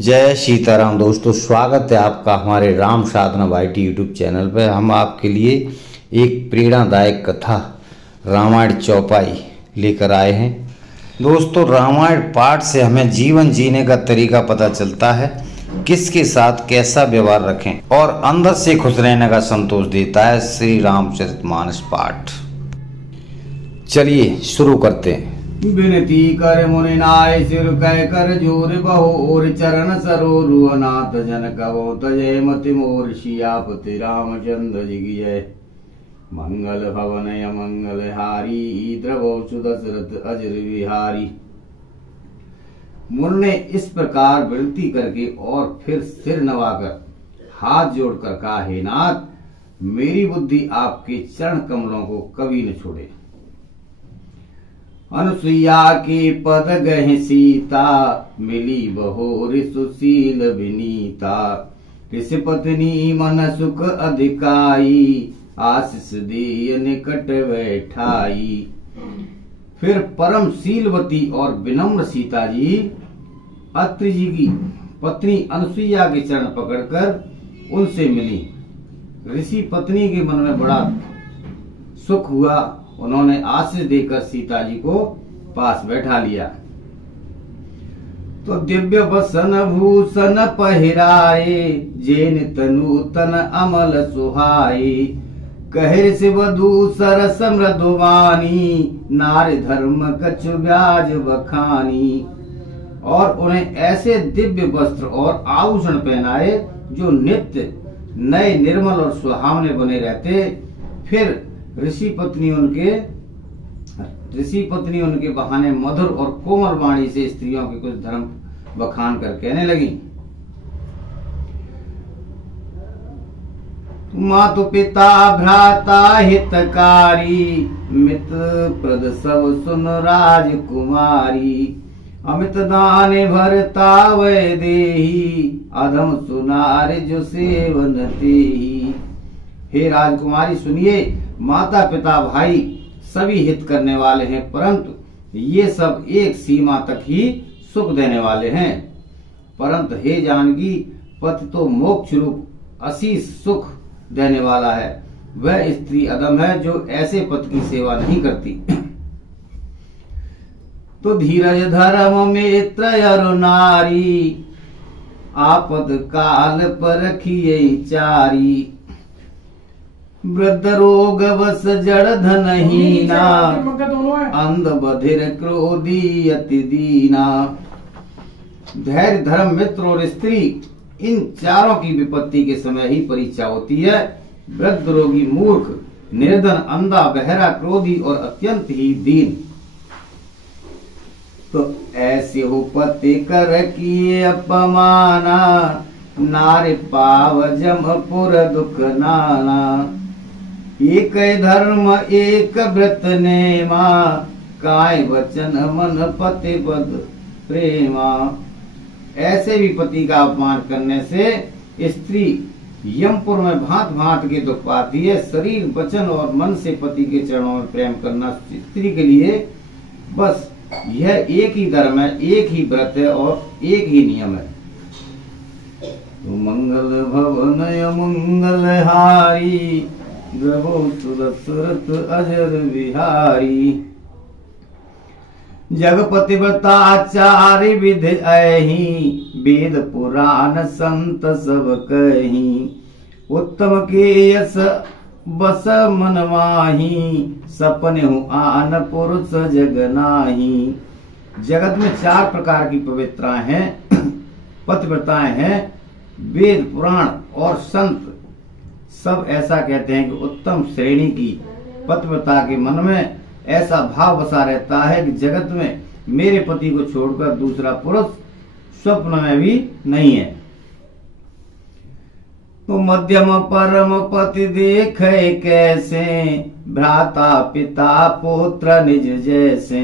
जय सीताराम दोस्तों, स्वागत है आपका हमारे राम साधना वाईटी यूट्यूब चैनल पर। हम आपके लिए एक प्रेरणादायक कथा रामायण चौपाई लेकर आए हैं। दोस्तों, रामायण पाठ से हमें जीवन जीने का तरीका पता चलता है, किसके साथ कैसा व्यवहार रखें और अंदर से खुश रहने का संतोष देता है श्री रामचरितमानस पाठ। चलिए शुरू करते हैं। विनती कर मुनि नाय सिर कह कर जोर बहोर चरण सरोरु अनाथ जन कवो तजय मति मोर सियापति रामचंद्र जी की जय। मंगल भवन मंगल हारी द्रवो सुदशरथ अजर विहारी। मुनि ने इस प्रकार विनती करके और फिर सिर नवाकर हाथ जोड़कर कहा, हे नाथ, मेरी बुद्धि आपके चरण कमलों को कभी न छोड़े। अनुसुईया के पद गहे सीता, मिली बहोर सुशील विनीता। ऋषि पत्नी मन सुख अधिकाई, आशीष दिय निकट बैठाई। फिर परम शीलवती और विनम्र सीता जी अत्रि जी की पत्नी अनुसुईया के चरण पकड़कर उनसे मिली। ऋषि पत्नी के मन में बड़ा सुख हुआ। उन्होंने आशीष देकर सीता जी को पास बैठा लिया। तो दिव्य वसन भूषण पहिराए, जेन तनूतन अमल सुहाए। कहर से वधु सरस मृदुवानी, नारी धर्म कछु ब्याज बखानी। और उन्हें ऐसे दिव्य वस्त्र और आभूषण पहनाए जो नित्य नए निर्मल और सुहावने बने रहते। फिर ऋषि पत्नी उनके बहाने मधुर और कोमल वाणी से स्त्रियों के कुछ धर्म बखान कर कहने लगी। मातु पिता भ्राता हितकारी, मित्र प्रद सब सुन राजकुमारी। अमित दान भरता वै देही, अधम सुनार जो सेवन तेही। हे राजकुमारी सुनिए, माता पिता भाई सभी हित करने वाले हैं, परंतु ये सब एक सीमा तक ही सुख देने वाले हैं। परंतु हे जानकी, पति तो मोक्ष रूप असीस सुख देने वाला है। वह स्त्री अधम है जो ऐसे पति की सेवा नहीं करती। तो धीरज धर्म मित्र अरु नारी, आपद काल पर रखिए चारी। वृद्ध रोग वस जड़ धनहीना, अंध बधिर क्रोधी अति दीना। धैर्य धर्म मित्र और स्त्री, इन चारों की विपत्ति के समय ही परीक्षा होती है। वृद्ध रोगी मूर्ख, निर्धन अंधा बहरा क्रोधी और अत्यंत ही दीन। तो ऐसे हो पति कर किए अपमाना, नारी पाव जमपुर दुख नाना। एक धर्म एक व्रत नेमा, काय वचन मन पति पद प्रेमा। ऐसे भी पति का अपमान करने से स्त्री यमपुर में भांत भांत के दुख पाती है। शरीर वचन और मन से पति के चरणों में प्रेम करना स्त्री के लिए बस यह एक ही धर्म है, एक ही व्रत है और एक ही नियम है। तो मंगल भवन मंगल हारी, द्रवो सुदशरथ अजर विहारी। जगपति व्रताचार्य विधि अहि, वेद पुराण संत सब कही। उत्तम के यस बस मन माही, सपने हो आन पुरुष जग नाही। जगत में चार प्रकार की पवित्रताएं हैं, पतिव्रताएं हैं। वेद पुराण और संत सब ऐसा कहते हैं कि उत्तम श्रेणी की पतिव्रता के मन में ऐसा भाव बसा रहता है कि जगत में मेरे पति को छोड़कर दूसरा पुरुष स्वप्न में भी नहीं है। तो मध्यम परम पति देखे कैसे, भ्राता पिता पुत्र निज जैसे।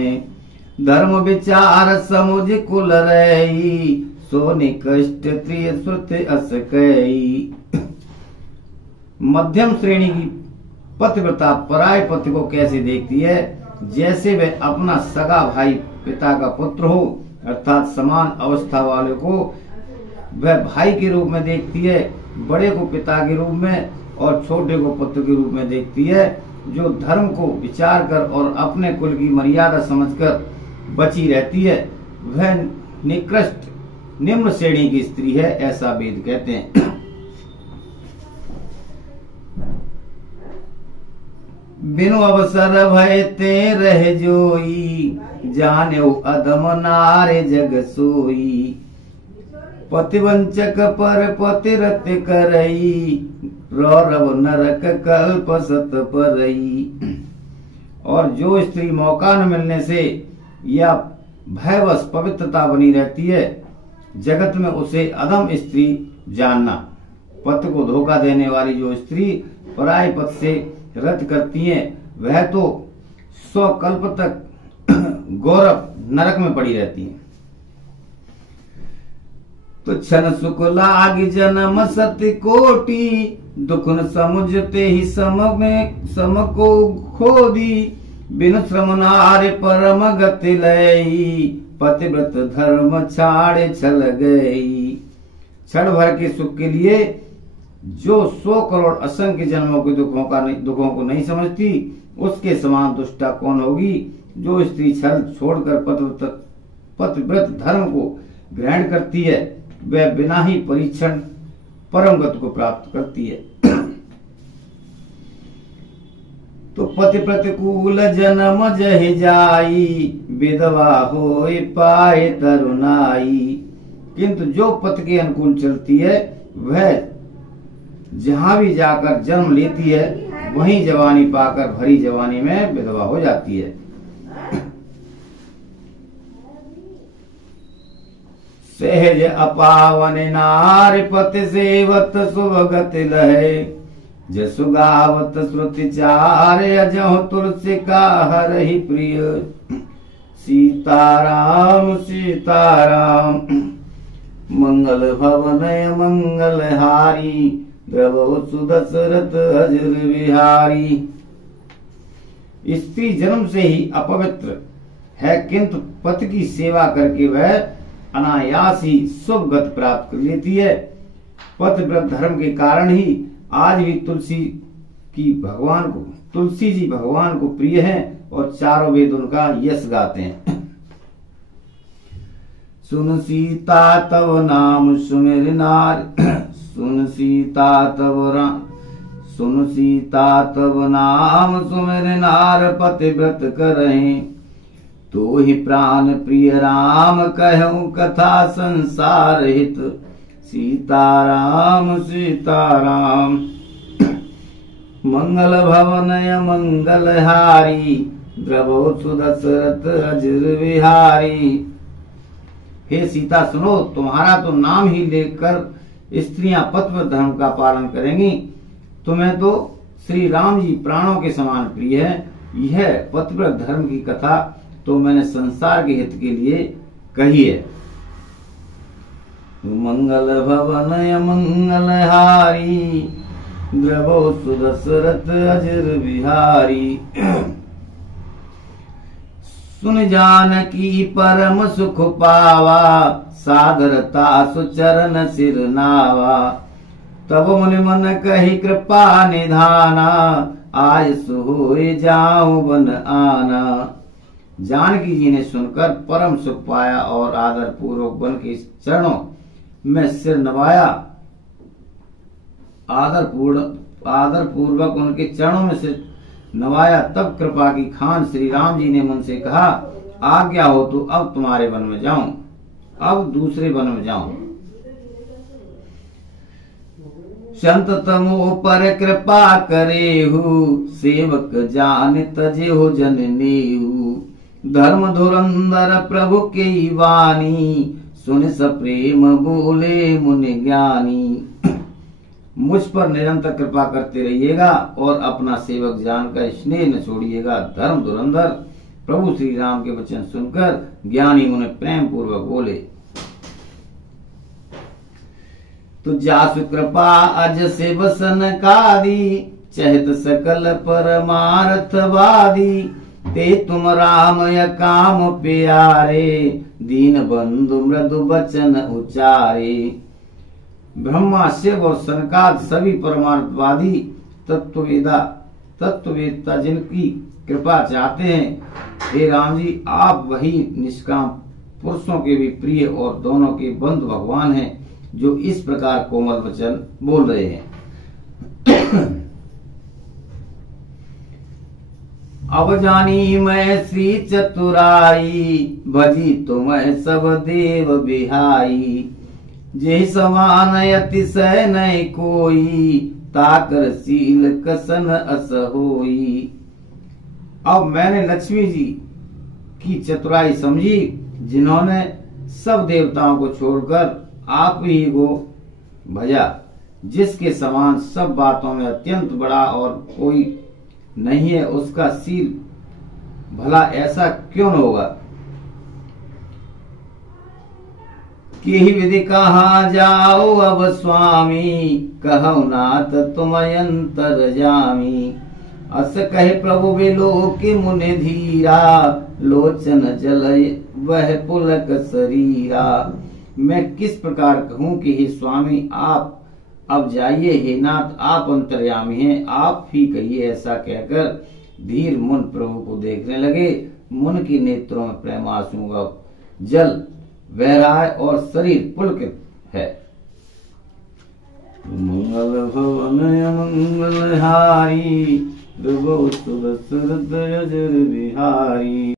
धर्म विचार समुझ कुल रही, सोनि कष्ट त्रिय श्रुति अस कई। मध्यम श्रेणी की पतिव्रता पराय पति को कैसे देखती है, जैसे वह अपना सगा भाई पिता का पुत्र हो, अर्थात समान अवस्था वाले को वह भाई के रूप में देखती है, बड़े को पिता के रूप में और छोटे को पुत्र के रूप में देखती है। जो धर्म को विचार कर और अपने कुल की मर्यादा समझकर बची रहती है वह निकृष्ट निम्न श्रेणी की स्त्री है, ऐसा वेद कहते हैं। बिनु अवसर भय ते रह जोई, जाने अधम नारे जग सोई। पतिवंचक पर पतिरत करई, रौरव नरक कल्प सत परई। और जो स्त्री मौका न मिलने से या भयवश पवित्रता बनी रहती है, जगत में उसे अधम स्त्री जानना। पति को धोखा देने वाली जो स्त्री पराय पति से रत करती है वह तो 100 कल्प तक गौरव नरक में पड़ी रहती है। तो क्षण सुख लाग जन्म सत्य कोटि, दुख न समुझते ही सम को खोदी। बिन श्रम नारे परम गति लई, पतिव्रत धर्म छाड़े छल गई। क्षण भर के सुख के लिए जो 100 करोड़ असंख्य जन्मों के दुखों को नहीं समझती, उसके समान दुष्टा कौन होगी। जो स्त्री छल छोड़कर पतिव्रत धर्म को ग्रहण करती है वह बिना ही परीक्षण परम गति को प्राप्त करती है। तो पति प्रतिकूल जन्म जहि जाई, विधवा होए पाए तरुणाई। किंतु जो पति के अनुकूल चलती है वह जहां भी जाकर जन्म लेती है वहीं जवानी पाकर भरी जवानी में विधवा हो जाती है। सहज अपावन नार पति सेवत शुभ गति लहे, जसु गावत श्रुति चार अजह तुलसी का हर ही प्रिय। सीताराम सीताराम मंगल भवनय मंगल हारी, द्रवो सुदशरथ अजर विहारी। स्त्री जन्म से ही अपवित्र है, किंतु पति की सेवा करके वह अनायास ही शुभ गति प्राप्त कर लेती है। पतिव्रत धर्म के कारण ही आज भी तुलसी जी भगवान को प्रिय हैं और चारों वेद उनका यश गाते हैं। सुन सीता तव नाम सुमिर नार, सुन सीता तव नाम सुमिर नार, पतिव्रत करहीं। तो ही प्राण प्रिय राम कहूँ कथा संसार हित। सीताराम सीताराम मंगल भवनय मंगल हारी, द्रवो सुदशरथ अजर विहारी। हे सीता सुनो, तुम्हारा तो नाम ही लेकर स्त्रियां पतिव्रत धर्म का पालन करेंगी। तुम्हें तो श्री राम जी प्राणों के समान प्रिय है। यह पतिव्रत धर्म की कथा तो मैंने संसार के हित के लिए कही है। मंगल भवनय मंगल हारी, द्रवो सुदशरथ अजर विहारी। सुन जानकी परम सुख पावा, सादरता सुचरण सिर नावा। तब मुनि मन कही कृपा निधाना, आज सोए जाऊं बन आना। जानकी जी ने सुनकर परम सुख पाया और आदर पूर्वक वन के चरणों में सिर नवाया। आदर पूर्वक उनके चरणों में सिर नवाया। तब कृपा की खान श्री राम जी ने मन से कहा, आज्ञा हो तो अब तुम्हारे वन में जाऊं, अब दूसरे वन में जाऊं। संत तमो पर कृपा करेहु, सेवक जान तजेहु जन नेहु। धर्म धुरंधर प्रभु की वाणी, सुन सप्रेम बोले मुनि ज्ञानी। मुझ पर निरंतर कृपा करते रहिएगा और अपना सेवक जानकर स्नेह न छोड़िएगा। धर्म धुरंधर प्रभु श्री राम के वचन सुनकर ज्ञानी मुनि प्रेम पूर्वक बोले। तो जासु कृपा अज से बसन कादी, चहत सकल परमार्थवादी। ते तुम राम या काम प्यारे, दीन बंधु मृदु बचन उचारे। ब्रह्मा, शिव और सनकाद सभी परमार्थवादी तत्ववेत्ता जिनकी कृपा चाहते हैं, हे राम जी आप वही निष्काम पुरुषों के भी प्रिय और दोनों के बंधु भगवान हैं जो इस प्रकार कोमल वचन बोल रहे हैं। अब जानी मैं श्री चतुराई, भजी तुम्हें सब देव बिहाई। जे समान अतिशय नहीं कोई, ताकर शील कसन अस होई। अब मैंने लक्ष्मी जी की चतुराई समझी, जिन्होंने सब देवताओं को छोड़कर आप ही को भजा, जिसके समान सब बातों में अत्यंत बड़ा और कोई नहीं है, उसका शील भला ऐसा क्यों न होगा। कि विधि कहा जाओ अब स्वामी, कहो नाथ तुम अंतर जामी। अस कहे प्रभु बिलो कि मुनि धीरा, लोचन जल वह पुलक शरीरा। मैं किस प्रकार कहूँ कि हे स्वामी आप अब जाइए, हे नाथ आप अंतर्यामी हैं, आप ही कहिए। ऐसा कहकर धीर मुन प्रभु को देखने लगे। मुन की नेत्रों में प्रेमाश्रु का जल बह रहा है और शरीर पुलकित है। मंगल भवन मंगल हारी, बिहारी।